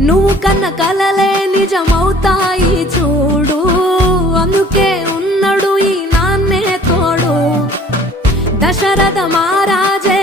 నువ్వు కన్న కలలే నిజమవుతాయి చూడు, అందుకే ఉన్నాడు ఈ నాన్నే తోడు. దశరథ మహారాజే